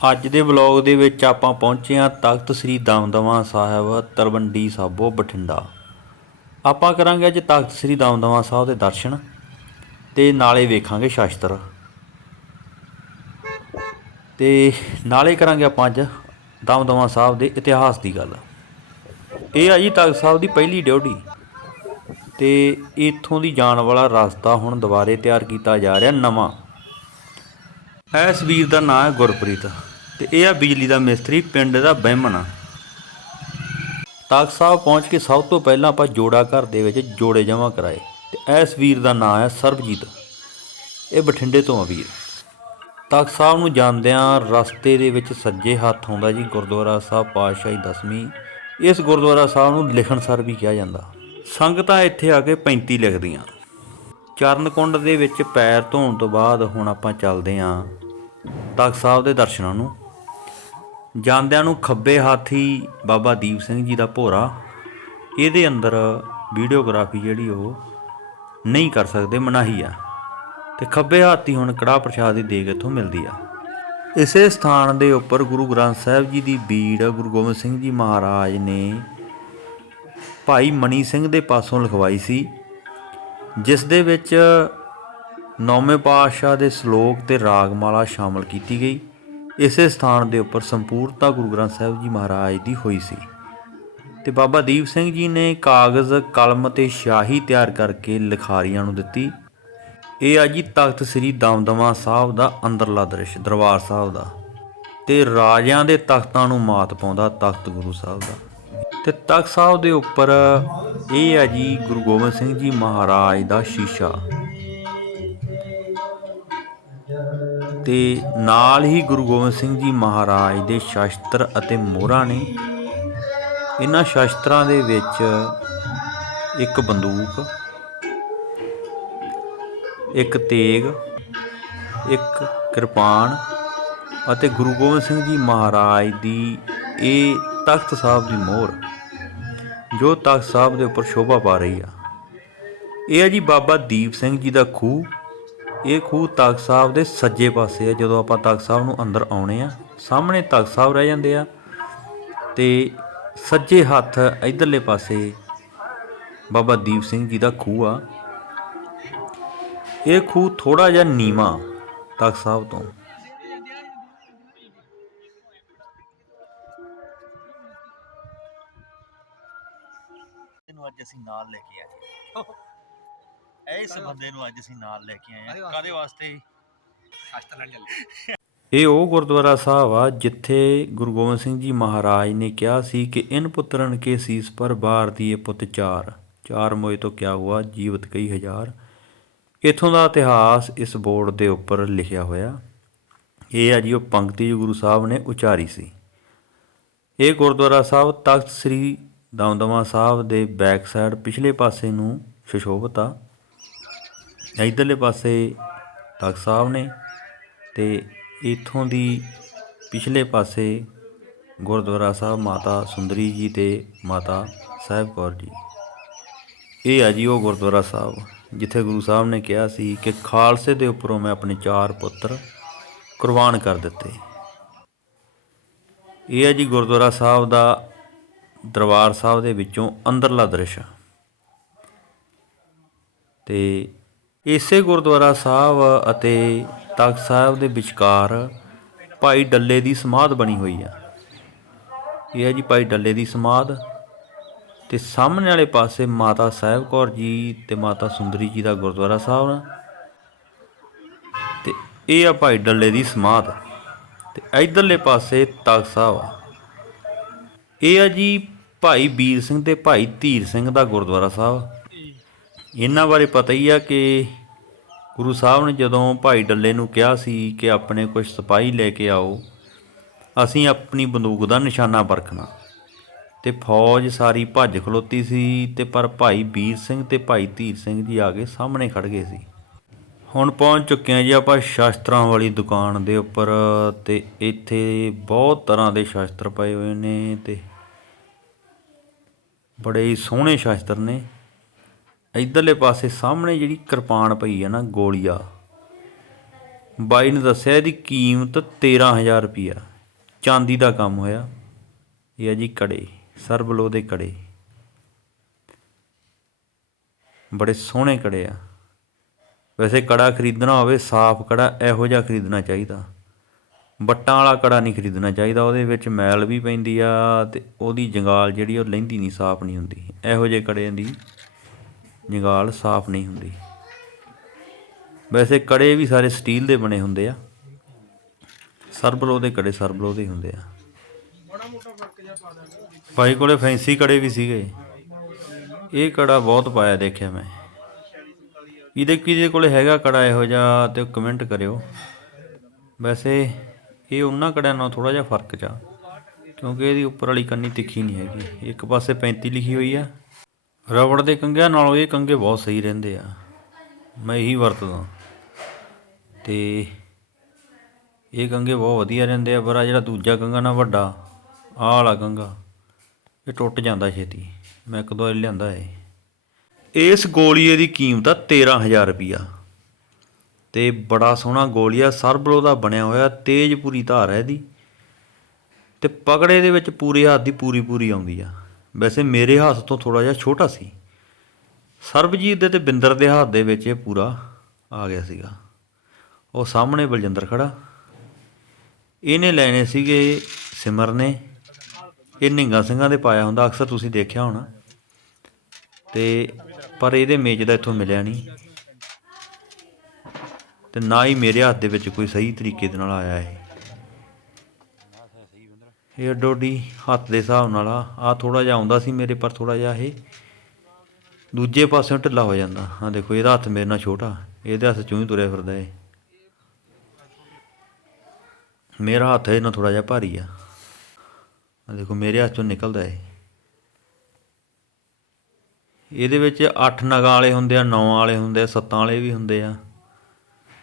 ਅੱਜ ਦੇ ਵਲੌਗ ਦੇ ਵਿੱਚ ਆਪਾਂ ਪਹੁੰਚੇ ਹਾਂ ਤਖਤ ਸ੍ਰੀ ਦਮਦਮਾ ਸਾਹਿਬ ਤਰਵੰਡੀ ਸਾਬੋ, ਬਠਿੰਡਾ। ਆਪਾਂ ਕਰਾਂਗੇ ਅੱਜ ਤਖਤ ਸ੍ਰੀ ਦਮਦਮਾ ਸਾਹਿਬ ਦੇ ਦਰਸ਼ਨ ਤੇ ਨਾਲੇ ਵੇਖਾਂਗੇ ਸ਼ਾਸਤਰ। ਤੇ ਨਾਲੇ ਕਰਾਂਗੇ ਆਪਾਂ ਅੱਜ ਦਮਦਮਾ ਸਾਹਿਬ ਦੇ ਇਤਿਹਾਸ ਦੀ ਗੱਲ। ਇਹ ਆ ਜੀ ਤਖਤ ਸਾਹਿਬ ਦੀ ਪਹਿਲੀ ਡਿਊਟੀ। ਤੇ ਇੱਥੋਂ ਦੀ ਜਾਣ ਵਾਲਾ ਰਸਤਾ ਹੁਣ ਦੁਬਾਰੇ ਤਿਆਰ ਕੀਤਾ ਜਾ ਰਿਹਾ ਨਵਾਂ। ਇਸ ਵੀਰ ਦਾ ਨਾਮ ਹੈ ਗੁਰਪ੍ਰੀਤ। ਤੇ ਇਹ ਆ ਬਿਜਲੀ ਦਾ ਮਿਸਤਰੀ, ਪਿੰਡ ਦਾ ਬਹਿਮਣਾ ਤਖਤ ਸਾਹਿਬ ਪਹੁੰਚ ਕੇ ਸਭ ਤੋਂ ਪਹਿਲਾਂ ਆਪਾਂ ਜੋੜਾ ਘਰ ਦੇ ਵਿੱਚ ਜੋੜੇ ਜਮ੍ਹਾਂ ਕਰਾਏ ਤੇ ਇਸ ਵੀਰ ਦਾ ਨਾਮ ਹੈ ਸਰਬਜੀਤ। ਇਹ ਬਠਿੰਡੇ ਤੋਂ ਆ ਵੀਰ। ਤਖਤ ਸਾਹਿਬ ਨੂੰ ਜਾਂਦਿਆਂ ਰਸਤੇ ਦੇ ਵਿੱਚ ਸੱਜੇ ਹੱਥ ਆਉਂਦਾ ਜੀ ਗੁਰਦੁਆਰਾ ਸਾਹਿਬ ਪਾਤਸ਼ਾਹੀ ਦਸਵੀਂ। ਇਸ ਗੁਰਦੁਆਰਾ ਸਾਹਿਬ ਨੂੰ ਲਿਖਣਸਰ ਵੀ ਕਿਹਾ ਜਾਂਦਾ। ਸੰਗਤਾਂ ਇੱਥੇ ਆ ਕੇ 35 ਲਿਖਦੀਆਂ। ਚਰਨ ਕੁੰਡ ਦੇ ਵਿੱਚ ਪੈਰ ਧੋਣ ਤੋਂ ਬਾਅਦ ਹੁਣ ਆਪਾਂ ਚੱਲਦੇ ਆਂ ਤਖਤ ਸਾਹਿਬ ਦੇ ਦਰਸ਼ਨਾਂ ਨੂੰ। ਜਾਂਦਿਆਂ ਨੂੰ ਖੱਬੇ ਹਾਥੀ ਬਾਬਾ ਦੀਪ ਸਿੰਘ ਜੀ ਦਾ ਭੋਰਾ, ਇਹਦੇ ਅੰਦਰ ਵੀਡੀਓਗ੍ਰਾਫੀ ਜਿਹੜੀ ਉਹ ਨਹੀਂ ਕਰ ਸਕਦੇ, ਮਨਾਹੀ ਆ। ਤੇ ਖੱਬੇ ਹਾਥੀ ਹੁਣ ਕੜਾਹ ਪ੍ਰਸ਼ਾਦ ਦੀ ਦੇਗ ਇੱਥੋਂ ਮਿਲਦੀ ਆ। ਇਸੇ ਸਥਾਨ ਦੇ ਉੱਪਰ ਗੁਰੂ ਗ੍ਰੰਥ ਸਾਹਿਬ ਜੀ ਦੀ ਬੀੜ ਗੁਰੂ ਗੋਬਿੰਦ ਸਿੰਘ ਜੀ ਮਹਾਰਾਜ ਨੇ ਭਾਈ ਮਣੀ ਸਿੰਘ ਦੇ ਪਾਸੋਂ ਲਿਖਵਾਈ ਸੀ, ਜਿਸ ਦੇ ਵਿੱਚ ਨੌਵੇਂ ਪਾਤਸ਼ਾਹ ਦੇ ਸ਼ਲੋਕ ਤੇ ਰਾਗਮਾਲਾ ਸ਼ਾਮਲ ਕੀਤੀ ਗਈ। ਇਸੇ ਸਥਾਨ ਦੇ ਉੱਪਰ ਸੰਪੂਰਨਤਾ ਗੁਰੂ ਗ੍ਰੰਥ ਸਾਹਿਬ ਜੀ ਮਹਾਰਾਜ ਦੀ ਹੋਈ ਸੀ। ਤੇ ਬਾਬਾ ਦੀਪ ਸਿੰਘ ਜੀ ਨੇ ਕਾਗਜ਼, ਕਲਮ ਤੇ ਸ਼ਾਹੀ ਤਿਆਰ ਕਰਕੇ ਲਿਖਾਰੀਆਂ ਨੂੰ ਦਿੱਤੀ। ਇਹ ਆ ਜੀ ਤਖਤ ਸ੍ਰੀ ਦਮਦਮਾ ਸਾਹਿਬ ਦਾ ਅੰਦਰਲਾ ਦ੍ਰਿਸ਼, ਦਰਬਾਰ ਸਾਹਿਬ ਦਾ। ਤੇ ਰਾਜਿਆਂ ਦੇ ਤਖਤਾਂ ਨੂੰ ਮਾਤ ਪਾਉਂਦਾ ਤਖਤ ਗੁਰੂ ਸਾਹਿਬ ਦਾ। ਤੇ ਤਖਤ ਸਾਹਿਬ ਦੇ ਉੱਪਰ ਇਹ ਆ ਜੀ ਗੁਰੂ ਗੋਬਿੰਦ ਸਿੰਘ ਜੀ ਮਹਾਰਾਜ ਦਾ ਸ਼ੀਸ਼ਾ। ਤੇ ਨਾਲ ਹੀ ਗੁਰੂ ਗੋਬਿੰਦ ਸਿੰਘ ਜੀ ਮਹਾਰਾਜ ਦੇ ਸ਼ਸਤਰ ਅਤੇ ਮੋਹਰਾਂ ਨੇ ਇਹਨਾਂ ਸ਼ਸਤਰਾਂ ਦੇ ਵਿੱਚ ਇੱਕ ਬੰਦੂਕ, ਇੱਕ ਤੇਗ, ਇੱਕ ਕਿਰਪਾਨ ਅਤੇ ਗੁਰੂ ਗੋਬਿੰਦ ਸਿੰਘ ਜੀ ਮਹਾਰਾਜ ਦੀ ਇਹ ਤਖਤ ਸਾਹਿਬ ਦੀ ਮੋਹਰ, ਜੋ ਤਖਤ ਸਾਹਿਬ ਦੇ ਉੱਪਰ ਸ਼ੋਭਾ ਪਾ ਰਹੀ ਆ। ਇਹ ਹੈ ਜੀ ਬਾਬਾ ਦੀਪ ਸਿੰਘ ਜੀ ਦਾ ਖੂਹ ਇਹ ਖੂਹ ਤਖਤ ਸਾਹਿਬ ਦੇ ਸੱਜੇ ਪਾਸੇ ਆ, ਜਦੋਂ ਆਪਾਂ ਤਖਤ ਸਾਹਿਬ ਨੂੰ ਅੰਦਰ ਆਉਣੇ ਆ, ਸਾਹਮਣੇ ਤਖਤ ਸਾਹਿਬ ਰਹਿ ਜਾਂਦੇ ਆ ਤੇ ਸੱਜੇ ਹੱਥ ਇਧਰਲੇ ਪਾਸੇ ਬਾਬਾ ਦੀਪ ਸਿੰਘ ਜੀ ਦਾ ਖੂਹ ਆ। ਇਹ ਖੂਹ ਥੋੜਾ ਜਿਹਾ ਨੀਵਾ ਤਖਤ ਸਾਹਿਬ ਤੋਂ। ਨੂੰ ਅੱਜ ਅਸੀਂ ਨਾਲ ਲੈ ਕੇ ਆਏ ਇਸ ਬੰਦੇ ਨੂੰ ਅੱਜ ਅਸੀਂ ਨਾਲ ਲੈ ਕੇ ਆਏ ਆ ਕਾਦੇ ਵਾਸਤੇ? ਸ਼ਾਸਤਰ ਲੈਣ ਚੱਲੇ ਇਹ ਉਹ ਗੁਰਦੁਆਰਾ ਸਾਹਿਬ ਆ ਜਿੱਥੇ ਗੁਰੂ ਗੋਬਿੰਦ ਸਿੰਘ ਜੀ ਮਹਾਰਾਜ ਨੇ ਕਿਹਾ ਸੀ ਕਿ ਇਨ ਪੁੱਤਰਨ ਕੇ ਸੀਸ ਪਰ ਬਾਰ ਦੀਏ ਪੁੱਤ ਚਾਰ। ਚਾਰ ਮੋਏ ਤੋਂ ਕਿਆ ਹੁਆ? ਜੀਵਤ ਕਈ ਹਜ਼ਾਰ। ਇਥੋਂ ਦਾ ਇਤਿਹਾਸ ਇਸ ਬੋਰਡ ਦੇ ਉੱਪਰ ਲਿਖਿਆ ਹੋਇਆ। ਇਹ ਆ ਜੀ ਉਹ ਪੰਕਤੀ ਜੋ ਗੁਰੂ ਸਾਹਿਬ ਨੇ ਉਚਾਰੀ ਸੀ। ਇਹ ਗੁਰਦੁਆਰਾ ਸਾਹਿਬ ਤਖਤ ਸ੍ਰੀ ਦਮਦਮਾ ਸਾਹਿਬ ਦੇ ਬੈਕ ਸਾਈਡ ਪਿਛਲੇ ਪਾਸੇ ਨੂੰ ਸ਼ਸ਼ੋਭਤ ਆ। ਇਧਰਲੇ ਪਾਸੇ ਤਖਤ ਸਾਹਿਬ ਨੇ ਤੇ ਇਥੋਂ ਦੀ ਪਿਛਲੇ ਪਾਸੇ ਗੁਰਦੁਆਰਾ ਸਾਹਿਬ ਮਾਤਾ ਸੁੰਦਰੀ ਜੀ ਤੇ ਮਾਤਾ ਸਾਹਿਬ ਕੌਰ ਜੀ। ਇਹ ਆ ਜੀ ਉਹ ਗੁਰਦੁਆਰਾ ਸਾਹਿਬ, ਜਿੱਥੇ ਗੁਰੂ ਸਾਹਿਬ ਨੇ ਕਿਹਾ ਸੀ ਕਿ ਖਾਲਸੇ ਦੇ ਉੱਪਰੋਂ ਮੈਂ ਆਪਣੇ ਚਾਰ ਪੁੱਤਰ ਕੁਰਬਾਨ ਕਰ ਦਿੱਤੇ। ਇਹ ਹੈ ਜੀ ਗੁਰਦੁਆਰਾ ਸਾਹਿਬ ਦਾ ਦਰਬਾਰ ਸਾਹਿਬ ਦੇ ਵਿੱਚੋਂ ਅੰਦਰਲਾ ਦ੍ਰਿਸ਼। ਤੇ ਇਸੇ ਗੁਰਦੁਆਰਾ ਸਾਹਿਬ ਅਤੇ ਤਖਤ ਸਾਹਿਬ ਦੇ ਵਿਚਕਾਰ ਭਾਈ ਡੱਲੇ ਦੀ ਸਮਾਧ ਬਣੀ ਹੋਈ ਆ। ਇਹ ਹੈ ਜੀ ਭਾਈ ਡੱਲੇ ਦੀ ਸਮਾਧ ਤੇ ਸਾਹਮਣੇ ਵਾਲੇ ਪਾਸੇ ਮਾਤਾ ਸਾਹਿਬ ਕੌਰ ਜੀ ਤੇ ਮਾਤਾ ਸੁੰਦਰੀ ਜੀ ਦਾ ਗੁਰਦੁਆਰਾ ਸਾਹਿਬ ਆ। ਤੇ ਇਹ ਆ ਭਾਈ ਡੱਲੇ ਦੀ ਸਮਾਧ ਤੇ ਇਧਰਲੇ ਪਾਸੇ ਤਖਤ ਸਾਹਿਬ ਆ। ਇਹ ਆ ਜੀ ਭਾਈ ਵੀਰ ਸਿੰਘ ਤੇ ਭਾਈ ਧੀਰ ਸਿੰਘ ਦਾ ਗੁਰਦੁਆਰਾ ਸਾਹਿਬ। ਇਹਨਾਂ ਬਾਰੇ ਪਤਾ ਹੀ ਆ ਕਿ ਗੁਰੂ ਸਾਹਿਬ ਨੇ ਜਦੋਂ ਭਾਈ ਡੱਲੇ ਨੂੰ ਕਿਹਾ ਸੀ ਕਿ ਆਪਣੇ ਕੁਝ ਸਿਪਾਹੀ ਲੈ ਕੇ ਆਓ, ਅਸੀਂ ਆਪਣੀ ਬੰਦੂਕ ਦਾ ਨਿਸ਼ਾਨਾ ਪਰਖਣਾ। ਤੇ ਫੌਜ ਸਾਰੀ ਭੱਜ ਖਲੋਤੀ ਸੀ ਤੇ ਪਰ ਭਾਈ ਵੀਰ ਸਿੰਘ ਤੇ ਭਾਈ ਧੀਰ ਸਿੰਘ ਜੀ ਆ ਕੇ ਸਾਹਮਣੇ ਖੜ ਗਏ ਸੀ। ਹੁਣ ਪਹੁੰਚ ਚੁੱਕੇ ਹਾਂ ਜੀ ਆਪਾਂ ਸ਼ਾਸਤਰਾਂ ਵਾਲੀ ਦੁਕਾਨ ਦੇ ਉੱਪਰ ਤੇ ਇੱਥੇ ਬਹੁਤ ਤਰ੍ਹਾਂ ਦੇ ਸ਼ਾਸਤਰ ਪਏ ਹੋਏ ਨੇ ਤੇ ਬੜੇ ਸੋਹਣੇ ਸ਼ਾਸਤਰ ਨੇ। ਇਧਰਲੇ ਪਾਸੇ ਸਾਹਮਣੇ ਜਿਹੜੀ ਕਿਰਪਾਨ ਪਈ ਆ ਨਾ ਗੋਲੀਆ, ਬਾਈ ਨੇ ਦੱਸਿਆ ਇਹਦੀ ਕੀਮਤ 13000 ਰੁਪਈਆ। ਚਾਂਦੀ ਦਾ ਕੰਮ ਹੋਇਆ। ਇਹ ਹੈ ਜੀ ਕੜੇ, ਸਰਬਲੋ ਦੇ ਕੜੇ। ਬੜੇ ਸੋਹਣੇ ਕੜੇ ਆ। ਵੈਸੇ ਕੜਾ ਖਰੀਦਣਾ ਹੋਵੇ, ਸਾਫ਼ ਕੜਾ ਇਹੋ ਜਿਹਾ ਖਰੀਦਣਾ ਚਾਹੀਦਾ। ਬੱਟਾਂ ਵਾਲਾ ਕੜਾ ਨਹੀਂ ਖਰੀਦਣਾ ਚਾਹੀਦਾ, ਉਹਦੇ ਵਿੱਚ ਮੈਲ ਵੀ ਪੈਂਦੀ ਆ ਤੇ ਉਹਦੀ ਜੰਗਾਲ ਜਿਹੜੀ ਉਹ ਲੈਂਦੀ ਨਹੀਂ, ਸਾਫ਼ ਨਹੀਂ ਹੁੰਦੀ। ਇਹੋ ਜਿਹੇ ਕੜਿਆਂ ਦੀ ਜੰਗਾਲ ਸਾਫ਼ ਨਹੀਂ ਹੁੰਦੀ। ਵੈਸੇ ਕੜੇ ਵੀ ਸਾਰੇ ਸਟੀਲ ਦੇ ਬਣੇ ਹੁੰਦੇ ਆ। ਸਰਬਲੋ ਦੇ ਕੜੇ ਸਰਬਲੋ ਦੇ ਹੁੰਦੇ ਆ। ਭਾਈ ਕੋਲੇ ਫੈਂਸੀ ਕੜੇ ਵੀ ਸੀਗੇ। ਇਹ ਕੜਾ ਬਹੁਤ ਪਾਇਆ ਦੇਖਿਆ ਮੈਂ। ਇਹਦੇ ਕਿਹਦੇ ਕੋਲੇ ਹੈਗਾ ਕੜਾ ਇਹੋ ਜਿਹਾ ਤੇ ਕਮੈਂਟ ਕਰਿਓ। ਵੈਸੇ ਇਹ ਉਹਨਾਂ ਕੜਿਆਂ ਨਾਲੋਂ ਥੋੜਾ ਜਿਹਾ ਫ਼ਰਕ ਚਾ ਕਿਉਂਕਿ ਇਹਦੀ ਉੱਪਰ ਵਾਲੀ ਕੰਨੀ ਤਿੱਖੀ ਨਹੀਂ ਹੈਗੀ। ਇੱਕ ਪਾਸੇ 35 ਲਿਖੀ ਹੋਈ ਆ। ਰਬੜ ਦੇ ਕੰਗਿਆਂ ਨਾਲੋਂ ਇਹ ਕੰਗੇ ਬਹੁਤ ਸਹੀ ਰਹਿੰਦੇ ਆ। ਮੈਂ ਇਹੀ ਵਰਤਦਾ। ਤੇ ਇਹ ਕੰਗੇ ਬਹੁਤ ਵਧੀਆ ਰਹਿੰਦੇ ਆ, ਪਰ ਆ ਜਿਹੜਾ ਦੂਜਾ ਕੰਗਾ ਨਾ ਵੱਡਾ, ਆਹ ਵਾਲਾ ਕੰਗਾ, ਇਹ ਟੁੱਟ ਜਾਂਦਾ ਛੇਤੀ। ਮੈਂ ਇੱਕ ਦੋ ਵਾਰੀ ਲਿਆਂਦਾ ਏ ਇਸ ਗੋਲੀਏ ਦੀ ਕੀਮਤ ਆ 13000 ਰੁਪਿਆ ਤੇ ਬੜਾ ਸੋਹਣਾ ਗੋਲੀਆ ਸਰਬਲੋ ਦਾ ਬਣਿਆ ਹੋਇਆ, ਤੇਜ਼ ਪੂਰੀ ਧਾਰ ਹੈ ਇਹਦੀ। ਤੇ ਪਕੜੇ ਦੇ ਵਿੱਚ ਪੂਰੇ ਹੱਥ ਦੀ ਪੂਰੀ ਪੂਰੀ ਆਉਂਦੀ ਆ। ਵੈਸੇ ਮੇਰੇ ਹੱਥ ਤੋਂ ਥੋੜਾ ਜਿਹਾ ਛੋਟਾ ਸੀ। ਸਰਬਜੀਤ ਦੇ ਤੇ ਬਿੰਦਰ ਦੇ ਹੱਥ ਦੇ ਵਿੱਚ ਇਹ ਪੂਰਾ ਆ ਗਿਆ ਸੀਗਾ। ਉਹ ਸਾਹਮਣੇ ਬਲਜਿੰਦਰ ਖੜਾ ਇਹਨੇ ਲੈਣੇ ਸੀਗੇ ਸਿਮਰ ਨੇ। ਇਹ ਨਿੰਗਾ ਸਿੰਘਾਂ ਦੇ ਪਾਇਆ ਹੁੰਦਾ, ਅਕਸਰ ਤੁਸੀਂ ਦੇਖਿਆ ਹੋਣਾ। ਤੇ ਪਰ ਇਹਦੇ ਮੇਜ ਦਾ ਇੱਥੋਂ ਮਿਲਿਆ ਨਹੀਂ। ਤੇ ਨਾ ਹੀ ਮੇਰੇ ਹੱਥ ਦੇ ਵਿੱਚ ਕੋਈ ਸਹੀ ਤਰੀਕੇ ਦੇ ਨਾਲ ਆਇਆ ਇਹ। ਇਹ ਅੱਡੋ ਅੱਡੀ ਹੱਥ ਦੇ ਹਿਸਾਬ ਨਾਲ ਆ। ਆ ਥੋੜਾ ਜਿਹਾ ਆਉਂਦਾ ਸੀ ਮੇਰੇ ਪਰ ਥੋੜਾ ਜਿਹਾ ਇਹ। ਦੂਜੇ ਪਾਸਿਓਂ ਢਿੱਲਾ ਹੋ ਜਾਂਦਾ। ਹਾਂ ਦੇਖੋ, ਇਹਦਾ ਹੱਥ ਮੇਰੇ ਨਾਲ ਛੋਟਾ। ਇਹਦੇ ਹੱਥ ਚੋਂ ਹੀ ਤੁਰਿਆ ਫਿਰਦਾ ਏ ਮੇਰਾ ਹੱਥ ਇਹਨਾਂ ਥੋੜਾ ਜਿਹਾ ਭਾਰੀ ਆ। ਆ ਦੇਖੋ, ਮੇਰੇ ਹੱਥ ਚੋਂ ਨਿਕਲਦਾ ਏ ਇਹਦੇ ਵਿੱਚ 8 ਨਗਾਂ ਵਾਲੇ ਹੁੰਦੇ ਆ 9 ਵਾਲੇ ਹੁੰਦੇ ਆ 7 ਵਾਲੇ ਵੀ ਹੁੰਦੇ ਆ।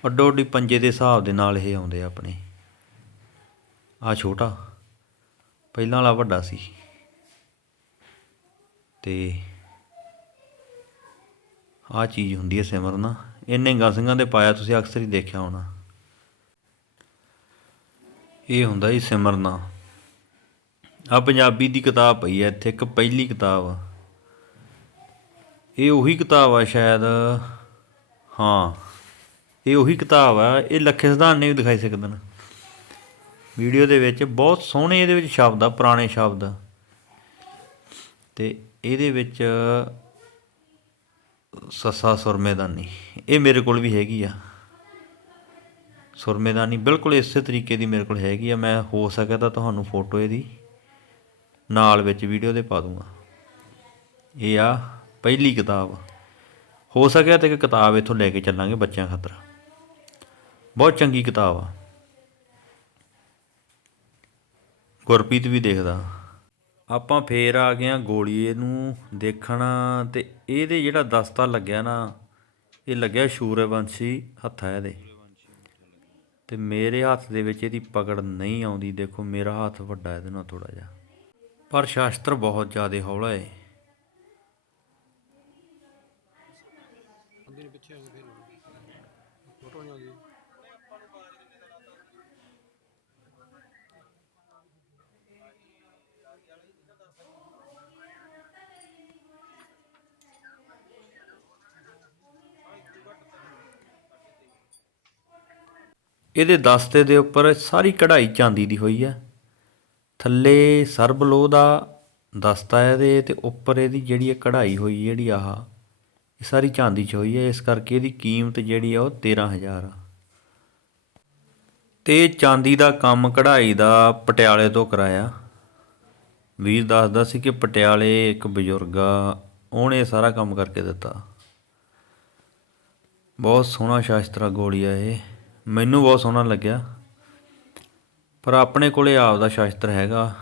ਅੱਡੋ ਅੱਡੀ ਪੰਜੇ ਦੇ ਹਿਸਾਬ ਦੇ ਨਾਲ ਇਹ ਆਉਂਦੇ ਆ ਆਪਣੇ। ਆ ਛੋਟਾ। ਪਹਿਲਾਂ ਵਾਲਾ ਵੱਡਾ ਸੀ। ਤੇ ਆ ਚੀਜ਼ ਹੁੰਦੀ ਹੈ ਸਿਮਰਨਾ ਇਹਨੇ ਸਿੰਘਾਂ ਦੇ ਪਾਇਆ ਤੁਸੀਂ ਅਕਸਰ ਹੀ ਦੇਖਿਆ ਹੋਣਾ। ਇਹ ਹੁੰਦਾ ਜੀ ਸਿਮਰਨਾ। ਆ ਪੰਜਾਬੀ ਦੀ ਕਿਤਾਬ ਪਈ ਹੈ, ਇੱਥੇ ਇੱਕ ਪਹਿਲੀ ਕਿਤਾਬ। ਆ ਇਹ ਉਹੀ ਕਿਤਾਬ ਆ ਸ਼ਾਇਦ। ਹਾਂ, ਇਹ ਉਹੀ ਕਿਤਾਬ ਆ। ਇਹ ਲੱਖੇ ਸਿਧਾਨ ਨੇ ਵੀ ਦਿਖਾਈ ਸਕਦੇ ਨੇ। ਵੀਡੀਓ ਦੇ ਵਿੱਚ ਬਹੁਤ ਸੋਹਣੇ ਇਹਦੇ ਵਿੱਚ ਸ਼ਬਦ ਆ, ਪੁਰਾਣੇ ਸ਼ਬਦ। ਤੇ ਇਹਦੇ ਵਿੱਚ ਸੱਸਾ ਸੁਰਮੇਦਾਨੀ, ਇਹ ਮੇਰੇ ਕੋਲ ਵੀ ਹੈਗੀ ਆ। ਸੁਰਮੇਦਾਨੀ ਬਿਲਕੁਲ ਇਸੇ ਤਰੀਕੇ ਦੀ ਮੇਰੇ ਕੋਲ ਹੈਗੀ ਆ, ਮੈਂ ਹੋ ਸਕਿਆ ਤਾਂ ਤੁਹਾਨੂੰ ਫੋਟੋ ਇਹਦੀ ਨਾਲ ਵਿੱਚ ਵੀਡੀਓ ਦੇ ਪਾ ਦੂੰਗਾ। ਇਹ ਆ ਪਹਿਲੀ ਕਿਤਾਬ। ਹੋ ਸਕਿਆ ਤਾਂ ਇੱਕ ਕਿਤਾਬ ਇੱਥੋਂ ਲੈ ਕੇ ਚੱਲਾਂਗੇ ਬੱਚਿਆਂ ਖਾਤਰ। ਬਹੁਤ ਚੰਗੀ ਕਿਤਾਬ ਆ। ਗੁਰਪ੍ਰੀਤ ਵੀ ਦੇਖਦਾ। ਆਪਾਂ ਫੇਰ ਆ ਗਏ ਆ ਗੋਲੀਏ ਨੂੰ ਦੇਖਣ ਤੇ ਇਹਦੇ ਜਿਹੜਾ ਦਸਤਾ ਲੱਗਿਆ ਨਾ, ਇਹ ਲੱਗਿਆ ਸ਼ੂਰਵੰਸ਼ੀ ਹੱਥਾ ਇਹਦੇ। ਤੇ ਮੇਰੇ ਹੱਥ ਦੇ ਵਿੱਚ ਇਹਦੀ ਪਕੜ ਨਹੀਂ ਆਉਂਦੀ, ਦੇਖੋ ਮੇਰਾ ਹੱਥ ਵੱਡਾ ਇਹਦੇ ਨਾਲ ਥੋੜਾ ਜਿਹਾ। ਪਰ ਸ਼ਾਸਤਰ ਬਹੁਤ ਜ਼ਿਆਦਾ ਹੌਲਾ ਏ ਅੱਗੇ ਨੂੰ ਪਿੱਛੇ ਹੋ ਗਏ ਫਿਰ ਫੋਟੋ ਨਹੀਂ ਆਉਂਦੀ ਇਹਦੇ ਦਸਤੇ ਦੇ ਉੱਪਰ ਸਾਰੀ ਕਢਾਈ ਚਾਂਦੀ ਦੀ ਹੋਈ ਹੈ। ਥੱਲੇ ਸਰਬ ਲੋਹ ਦਾ ਦਸਤਾ ਹੈ ਇਹਦੇ ਤੇ ਉੱਪਰ ਇਹਦੀ ਜਿਹੜੀ ਇਹ ਕਢਾਈ ਹੋਈ ਜਿਹੜੀ ਆਹ, ਇਹ ਸਾਰੀ ਚਾਂਦੀ 'ਚ ਹੋਈ ਹੈ। ਇਸ ਕਰਕੇ ਇਹਦੀ ਕੀਮਤ ਜਿਹੜੀ ਆ ਉਹ 13000 ਆ। ਤੇ ਚਾਂਦੀ ਦਾ ਕੰਮ ਕਢਾਈ ਦਾ ਪਟਿਆਲੇ ਤੋਂ ਕਰਾਇਆ। ਵੀਰ ਦੱਸਦਾ ਸੀ ਕਿ ਪਟਿਆਲੇ ਇੱਕ ਬਜ਼ੁਰਗ ਆ, ਉਹਨੇ ਸਾਰਾ ਕੰਮ ਕਰਕੇ ਦਿੱਤਾ। ਬਹੁਤ ਸੋਹਣਾ ਸ਼ਾਸਤਰਾ ਗੋਲੀ ਆ ਇਹ। ਮੈਨੂੰ ਬਹੁਤ ਸੋਹਣਾ ਲੱਗਿਆ। ਪਰ ਆਪਣੇ ਕੋਲੇ ਆਪ ਦਾ ਸ਼ਾਸਤਰ ਹੈਗਾ।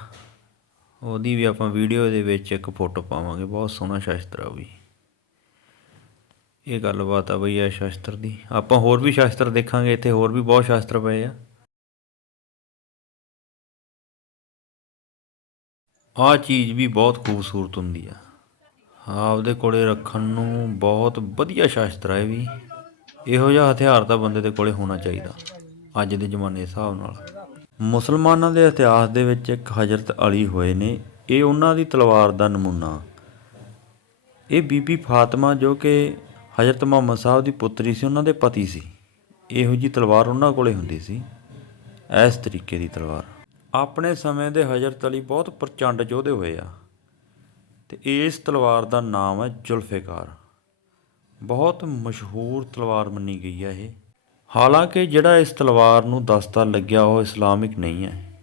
ਉਹਦੀ ਵੀ ਆਪਾਂ ਵੀਡੀਓ ਦੇ ਵਿੱਚ ਇੱਕ ਫੋਟੋ ਪਾਵਾਂਗੇ। ਬਹੁਤ ਸੋਹਣਾ ਸ਼ਾਸਤਰ ਆ ਉਹ ਵੀ। ਇਹ ਗੱਲਬਾਤ ਆ ਬਈ ਇਹ ਸ਼ਾਸਤਰ ਦੀ। ਆਪਾਂ ਹੋਰ ਵੀ ਸ਼ਾਸਤਰ ਦੇਖਾਂਗੇ। ਇੱਥੇ ਹੋਰ ਵੀ ਬਹੁਤ ਸ਼ਾਸਤਰ ਪਏ ਆ। ਆਹ ਚੀਜ਼ ਵੀ ਬਹੁਤ ਖੂਬਸੂਰਤ ਹੁੰਦੀ ਆ। ਆਪਦੇ ਕੋਲੇ ਰੱਖਣ ਨੂੰ ਬਹੁਤ ਵਧੀਆ ਸ਼ਾਸਤਰ ਹੈ ਵੀ। ਇਹੋ ਜਿਹਾ ਹਥਿਆਰ ਤਾਂ ਬੰਦੇ ਦੇ ਕੋਲੇ ਹੋਣਾ ਚਾਹੀਦਾ, ਅੱਜ ਦੇ ਜ਼ਮਾਨੇ ਦੇ ਹਿਸਾਬ ਨਾਲ। ਮੁਸਲਮਾਨਾਂ ਦੇ ਇਤਿਹਾਸ ਦੇ ਵਿੱਚ ਇੱਕ ਹਜ਼ਰਤ ਅਲੀ ਹੋਏ ਨੇ, ਇਹ ਉਹਨਾਂ ਦੀ ਤਲਵਾਰ ਦਾ ਨਮੂਨਾ। ਇਹ ਬੀਬੀ ਫਾਤਮਾ ਜੋ ਕਿ ਹਜ਼ਰਤ ਮੁਹੰਮਦ ਸਾਹਿਬ ਦੀ ਪੁੱਤਰੀ ਸੀ, ਉਹਨਾਂ ਦੇ ਪਤੀ ਸੀ। ਇਹੋ ਜੀ ਤਲਵਾਰ ਉਹਨਾਂ ਕੋਲੇ ਹੁੰਦੀ ਸੀ, ਇਸ ਤਰੀਕੇ ਦੀ ਤਲਵਾਰ। ਆਪਣੇ ਸਮੇਂ ਦੇ ਹਜ਼ਰਤ ਅਲੀ ਬਹੁਤ ਪ੍ਰਚੰਡ ਯੋਧੇ ਹੋਏ ਆ, ਤੇ ਇਸ ਤਲਵਾਰ ਦਾ ਨਾਮ ਹੈ ਜ਼ੁਲਫਿਕਾਰ ਬਹੁਤ ਮਸ਼ਹੂਰ ਤਲਵਾਰ ਮੰਨੀ ਗਈ ਹੈ ਇਹ। ਹਾਲਾਂਕਿ ਜਿਹੜਾ ਇਸ ਤਲਵਾਰ ਨੂੰ ਦਸਤਾ ਲੱਗਿਆ ਉਹ ਇਸਲਾਮਿਕ ਨਹੀਂ ਹੈ।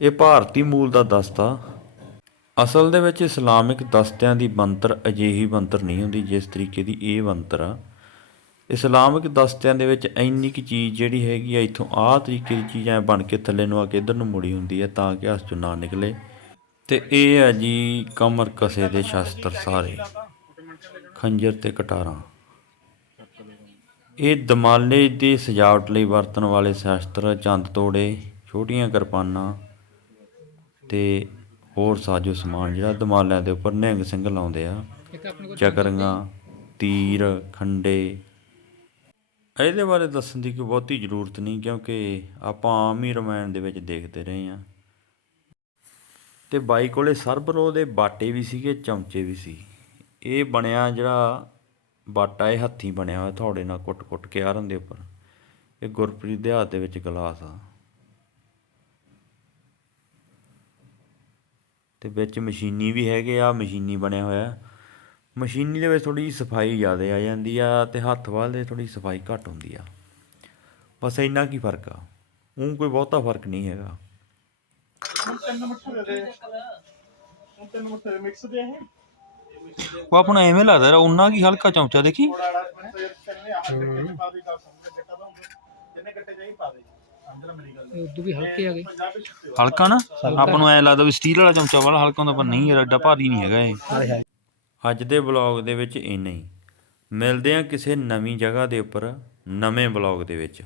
ਇਹ ਭਾਰਤੀ ਮੂਲ ਦਾ ਦਸਤਾ। ਅਸਲ ਦੇ ਵਿੱਚ ਇਸਲਾਮਿਕ ਦਸਤਿਆਂ ਦੀ ਬੰਤਰ ਅਜਿਹੀ ਬੰਤਰ ਨਹੀਂ ਹੁੰਦੀ ਜਿਸ ਤਰੀਕੇ ਦੀ ਇਹ ਬੰਤਰ ਆ। ਇਸਲਾਮਿਕ ਦਸਤਿਆਂ ਦੇ ਵਿੱਚ ਇੰਨੀ ਕੁ ਚੀਜ਼ ਜਿਹੜੀ ਹੈਗੀ ਆ, ਇਥੋਂ ਆਹ ਤਰੀਕੇ ਦੀ ਚੀਜ਼ ਐ ਬਣ ਕੇ ਥੱਲੇ ਨੂੰ ਆ ਕੇ ਇਧਰ ਨੂੰ ਮੁੜੀ ਹੁੰਦੀ ਹੈ ਤਾਂ ਕਿ ਹੱਥ ਚੋਂ ਨਾ ਨਿਕਲੇ। ਤੇ ਇਹ ਹੈ ਜੀ ਕਮਰ ਕਸੇ ਦੇ ਸ਼ਸਤਰ ਸਾਰੇ। ਖੰਜਰ ਤੇ ਕਟਾਰਾਂ। ਇਹ ਦਮਾਲੇ ਦੀ ਸਜਾਵਟ ਲਈ ਵਰਤਣ ਵਾਲੇ ਸ਼ਸਤਰ ਚੰਦ ਤੋੜੇ ਛੋਟੀਆਂ ਕਿਰਪਾਨਾਂ ਤੇ ਹੋਰ ਸਾਜੋ ਸਮਾਨ ਜਿਹੜਾ ਦਮਾਲਿਆਂ ਦੇ ਉੱਪਰ ਨਿਹੰਗ ਸਿੰਘ ਲਾਉਂਦੇ ਆ। ਚੱਕਰੀਆਂ ਤੀਰ ਖੰਡੇ। ਇਹਦੇ ਬਾਰੇ ਦੱਸਣ ਦੀ ਕੋਈ ਬਹੁਤੀ ਜ਼ਰੂਰਤ ਨਹੀਂ ਕਿਉਂਕਿ ਆਪਾਂ ਆਮ ਹੀ ਰਮਾਇਣ ਦੇ ਵਿੱਚ ਦੇਖਦੇ ਰਹੇ ਹਾਂ। ਤੇ ਬਾਈ ਕੋਲੇ ਸਰਬਰੋ ਦੇ ਬਾਟੇ ਵੀ ਸੀਗੇ ਚਮਚੇ ਵੀ ਸੀ। ਇਹ ਬਣਿਆ ਜਿਹੜਾ ਬਾਟਾ, ਇਹ ਹੱਥੀਂ ਬਣਿਆ ਹੋਇਆ ਥੋੜੇ ਨਾਲ ਕੁੱਟ-ਕੁੱਟ ਕੇ ਆਰਨ ਦੇ ਉੱਪਰ। ਇਹ ਗੁਰਪ੍ਰੀਤ ਦੇ ਹੱਥ ਦੇ ਵਿੱਚ ਗਲਾਸ ਆ। ਤੇ ਵਿੱਚ ਮਸ਼ੀਨੀ ਵੀ ਹੈਗੇ ਆ, ਮਸ਼ੀਨੀ ਬਣਿਆ ਹੋਇਆ। ਮਸ਼ੀਨੀ ਦੇ ਵਿੱਚ ਥੋੜੀ ਸਫ਼ਾਈ ਜ਼ਿਆਦਾ ਆ ਜਾਂਦੀ ਆ ਤੇ ਹੱਥ ਵਾਲ ਦੇ ਥੋੜੀ ਸਫ਼ਾਈ ਘੱਟ ਹੁੰਦੀ ਆ। ਬਸ ਇੰਨਾ ਕੀ ਫ਼ਰਕ ਆ? ਉਹ ਕੋਈ ਬਹੁਤਾ ਫ਼ਰਕ ਨਹੀਂ ਹੈਗਾ। ਉਹ ਆਪਣਾ ਐਵੇਂ ਲੱਗਦਾ ਯਾਰ ਉਹਨਾਂ ਕੀ ਹਲਕਾ ਚਮਚਾ ਦੇਖੀ? ਉਦੋਂ ਵੀ ਹਲਕੇ ਆ ਗਏ। ਹਲਕਾ ਨਾ? ਆਪਾਂ ਨੂੰ ਐ ਲੱਗਦਾ ਵੀ ਸਟੀਲ ਵਾਲਾ ਚਮਚਾ ਵਾਲਾ ਹਲਕਾ ਹੁੰਦਾ ਪਰ ਨਹੀਂ ਯਾਰ ਐਡਾ ਭਾਰੀ ਨਹੀਂ ਹੈਗਾ ਇਹ। ਅੱਜ ਦੇ ਬਲੌਗ ਦੇ ਵਿੱਚ ਇੰਨਾ ਹੀ। ਮਿਲਦੇ ਆ ਕਿਸੇ ਨਵੀਂ ਜਗ੍ਹਾ ਦੇ ਉੱਪਰ ਨਵੇਂ ਬਲੌਗ ਦੇ ਵਿੱਚ।